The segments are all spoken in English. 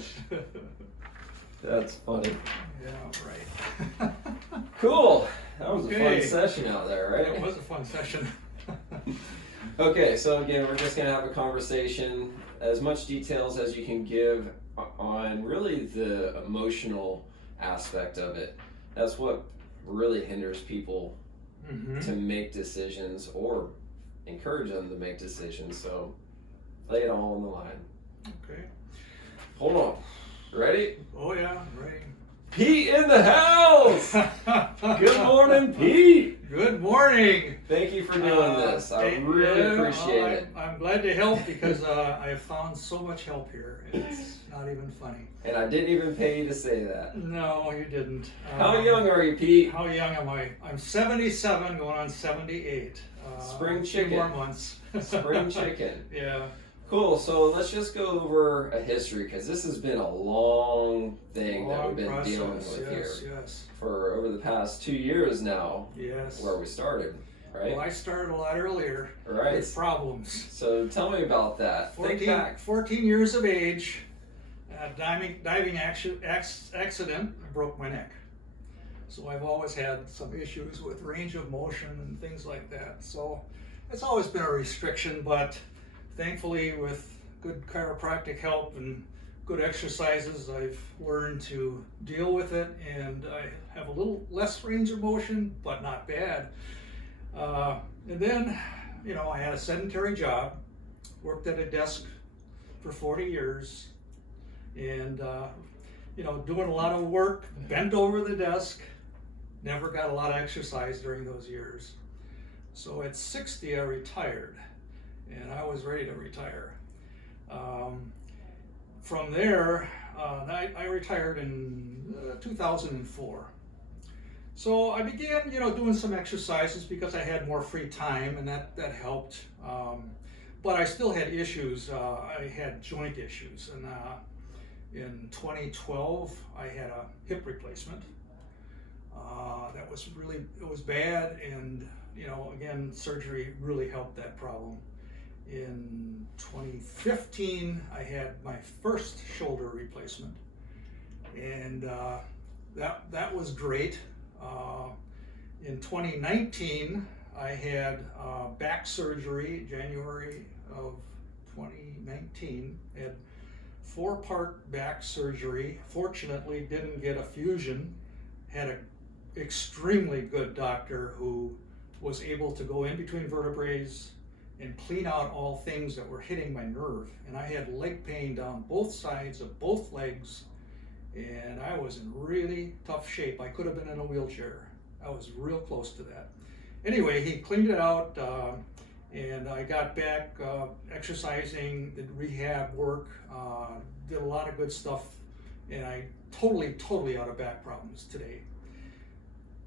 gosh. That's funny. Yeah, right. Cool. That was a Okay. fun session out there, right? It was a fun session. Okay, so again, we're just gonna have a conversation, as much details as you can give on really the emotional aspect of it. That's what really hinders people to make decisions or encourage them to make decisions. So lay it all on the line. Okay. Hold on. Ready? Oh yeah, right. Pete in the house! Good morning, Pete! Good morning. Thank you for doing this. I really appreciate it. I'm glad to help because I've found so much help here. It's not even funny. And I didn't even pay you to say that. No, you didn't. How young are you, Pete? How young am I? I'm 77, going on 78. Spring 2 chicken. more months. Spring chicken. Yeah. Cool. So let's just go over a history, because this has been a long thing that we've been dealing with here Yes. for over the past 2 years now, Yes. where we started, right? Well, I started a lot earlier Right. with problems. So tell me about that. Think back. 14 years of age, diving accident, I broke my neck. So I've always had some issues with range of motion and things like that. So it's always been a restriction, but thankfully with good chiropractic help and good exercises, I've learned to deal with it, and I have a little less range of motion, but not bad. And then, I had a sedentary job, worked at a desk for 40 years, and, doing a lot of work, bent over the desk, never got a lot of exercise during those years. So at 60, I retired, and I was ready to retire. From there, I retired in 2004. So I began, doing some exercises because I had more free time, and that helped. But I still had issues. I had joint issues, and in 2012, I had a hip replacement. That was it was bad, and again, surgery really helped that problem. In 2015, I had my first shoulder replacement, and that was great. In 2019, I had back surgery, January of 2019. I had 4-part back surgery. Fortunately, didn't get a fusion. Had an extremely good doctor who was able to go in between vertebrae and clean out all things that were hitting my nerve. And I had leg pain down both sides of both legs, and I was in really tough shape. I could have been in a wheelchair. I was real close to that. Anyway, he cleaned it out, and I got back exercising, did rehab work, did a lot of good stuff, and I totally out of back problems today.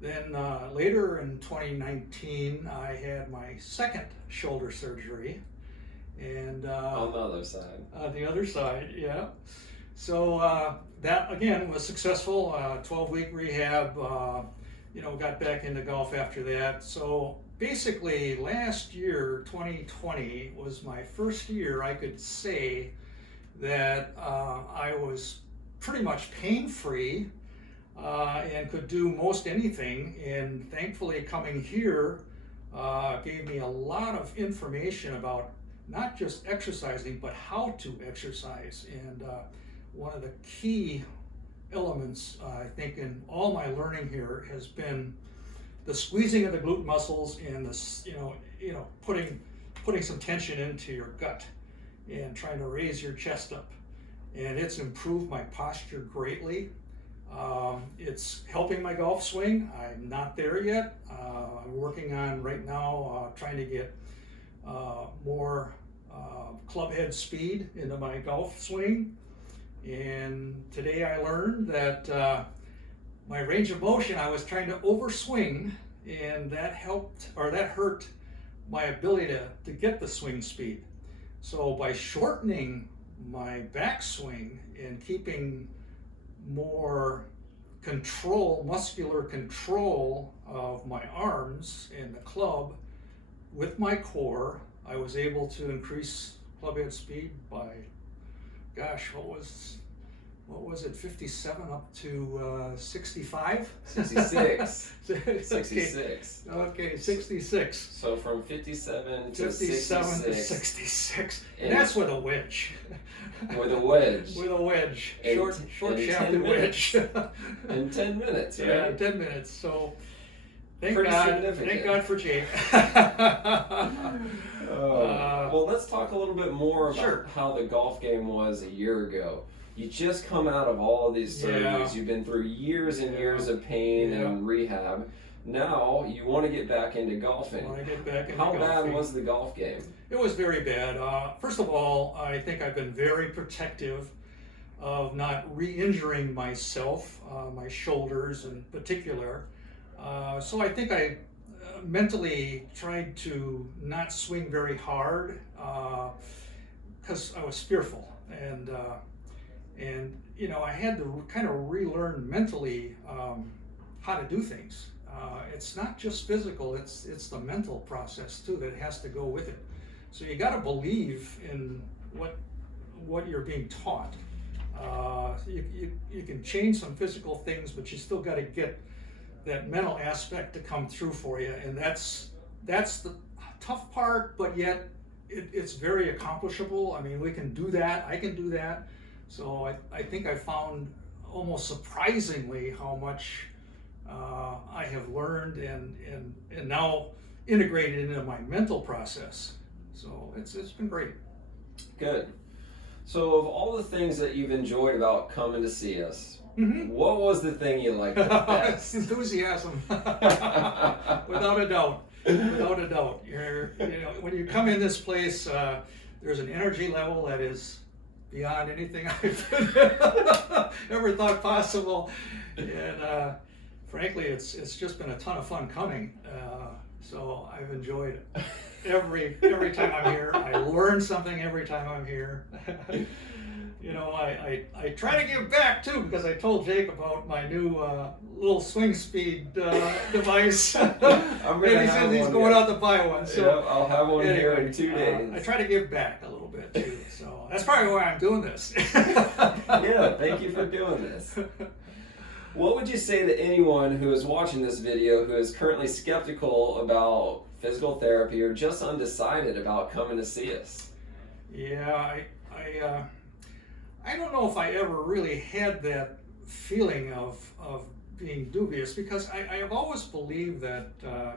Then later in 2019, I had my second shoulder surgery, and On the other side. on the other side, yeah. So that again was successful. 12-week rehab. Got back into golf after that. So basically, last year, 2020, was my first year I could say that I was pretty much pain-free. And could do most anything, and thankfully coming here gave me a lot of information about not just exercising, but how to exercise. And one of the key elements, I think, in all my learning here has been the squeezing of the glute muscles and this, putting some tension into your gut and trying to raise your chest up. And it's improved my posture greatly. It's helping my golf swing. I'm not there yet. I'm working on right now trying to get more clubhead speed into my golf swing. And today I learned that my range of motion, I was trying to overswing, and that hurt my ability to get the swing speed. So by shortening my backswing and keeping more muscular control of my arms and the club with my core, I was able to increase clubhead speed by, what was it, 57 up to 65? 66. Okay. 66. Okay, 66. So from 57 to 57 to 66. 66. And that's with a wedge. with a wedge. With a wedge. In Short in shafted 10 wedge. In 10 minutes, right? Yeah, 10 minutes. So thank Pretty God. significant. Thank God for Jake. Well, let's talk a little bit more about Sure. how the golf game was a year ago. You just come out of all of these surgeries. Yeah. You've been through years and Yeah. years of pain Yeah. and rehab. Now you want to get back into golfing. When I get back into How golfing. bad was the golf game? It was very bad. First of all, I think I've been very protective of not re-injuring myself, my shoulders in particular. So I think I mentally tried to not swing very hard because I was fearful, and you know, I had to kind of relearn mentally how to do things. It's not just physical; it's the mental process too that has to go with it. So you got to believe in what you're being taught. You can change some physical things, but you still got to get that mental aspect to come through for you, and that's the tough part. But yet, it's very accomplishable. I mean, we can do that. I can do that. So I think I found almost surprisingly how much I have learned and now integrated into my mental process. So it's been great. Good. So of all the things that you've enjoyed about coming to see us, Mm-hmm. what was the thing you liked the best? Enthusiasm, without a doubt. Without a doubt. You know, when you come in this place, there's an energy level that is beyond anything I've ever thought possible, and frankly, it's just been a ton of fun coming. So I've enjoyed it. Every time I'm here, I learn something every time I'm here. You know, I try to give back too, because I told Jake about my new little swing speed device. I'm gonna and he have says he's one going here. out to buy one. So Yeah, I'll have one here anyway, in 2 days. I try to give back a little bit too. So that's probably why I'm doing this. Yeah, thank you for doing this. What would you say to anyone who is watching this video who is currently skeptical about physical therapy or just undecided about coming to see us? Yeah, I don't know if I ever really had that feeling of being dubious, because I have always believed that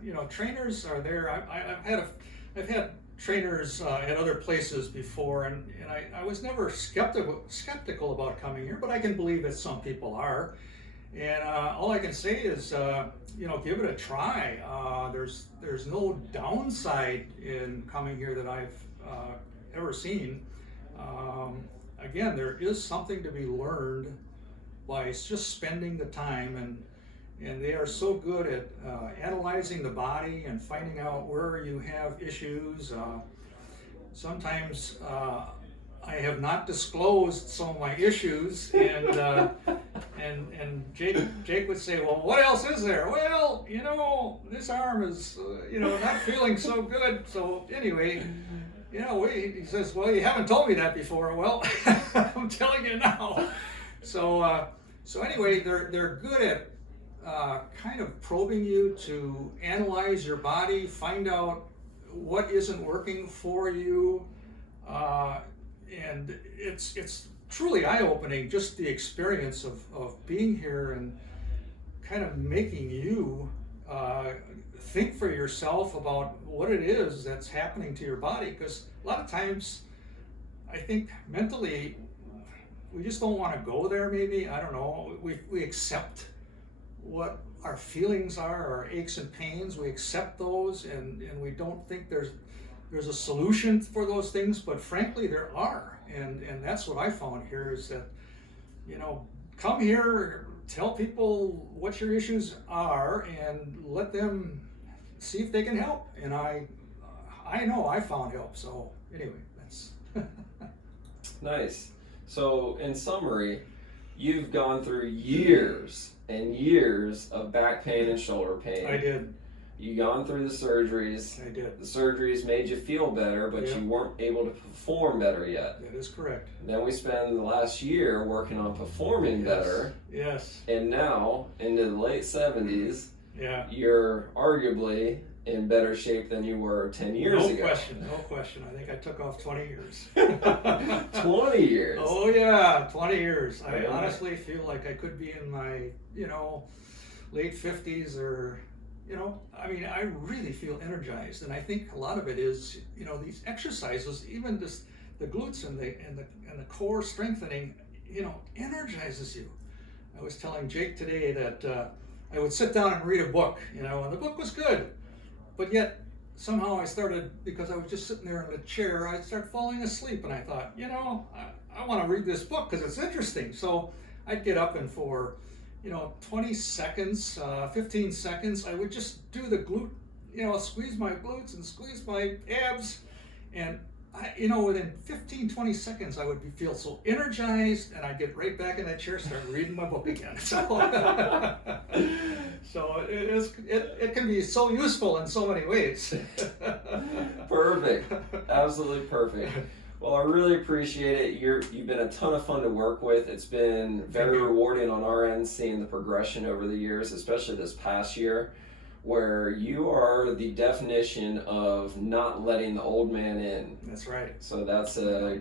you know, trainers are there. I've had trainers at other places before, and I was never skeptical about coming here, but I can believe that some people are. And all I can say is, you know, give it a try. There's no downside in coming here that I've ever seen. Again, there is something to be learned by just spending the time, and they are so good at analyzing the body and finding out where you have issues. Sometimes I have not disclosed some of my issues, and Jake would say, well, what else is there? Well, you know, this arm is, you know, not feeling so good. So anyway, you know, he says, well, you haven't told me that before. Well, I'm telling you now. So anyway, they're good at kind of probing you to analyze your body, find out what isn't working for you, and it's truly eye-opening, just the experience of being here and kind of making you think for yourself about what it is that's happening to your body. Because a lot of times I think mentally we just don't want to go there. Maybe, I don't know, we accept what our feelings are, our aches and pains. We accept those, and we don't think there's a solution for those things, but frankly there are. And that's what I found here, is that, you know, come here, tell people what your issues are, and let them see if they can help. And I know I found help. So anyway, that's Nice. So in summary, you've gone through years and years of back pain and shoulder pain. I did. You gone through the surgeries. I did. The surgeries made you feel better, but Yeah. you weren't able to perform better yet. That is correct. Then we spend the last year working on performing better, Yes. and now into the late 70s, Yeah. you're arguably in better shape than you were 10 years No ago. question. No question. I think I took off 20 years. 20 years. Oh yeah, 20 years. I Really? honestly feel like I could be in my, late 50s or, I mean, I really feel energized, and I think a lot of it is, these exercises, even just the glutes and the core strengthening, energizes you. I was telling Jake today that I would sit down and read a book, and the book was good, but yet somehow I started, because I was just sitting there in the chair, I started falling asleep, and I thought, I want to read this book because it's interesting. So I'd get up, and for 20 seconds, 15 seconds, I would just do the glute, squeeze my glutes and squeeze my abs, and within 15, 20 seconds, I would feel so energized, and I'd get right back in that chair, start reading my book again. So it can be so useful in so many ways. Perfect. Absolutely perfect. Well, I really appreciate it. You've been a ton of fun to work with. It's been very rewarding on our end seeing the progression over the years, especially this past year, where you are the definition of not letting the old man in. That's right. So that's a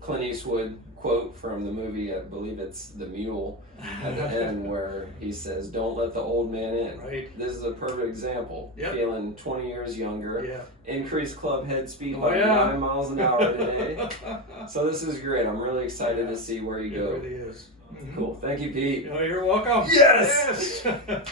Clint Eastwood quote from the movie, I believe it's The Mule, at the end, where he says, "Don't let the old man in." Right. This is a perfect example. Yep. Feeling 20 years younger. Yeah. Increased club head speed Oh, by yeah. 9 miles an hour today. So this is great. I'm really excited to see where you It go. really is. Mhm. Cool. Thank you, Pete. You're welcome. Yes! Yes.